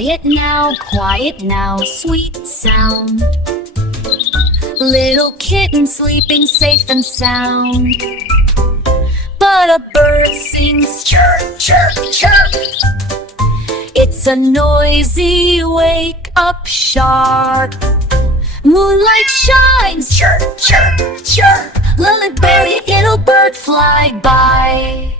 quiet now, sweet sound. Little kitten sleeping safe and sound. But a bird sings chirp, chirp, chirp. It's a noisy wake up shark. Moonlight shines, chirp, chirp, chirp. Lullaby, little bird fly by.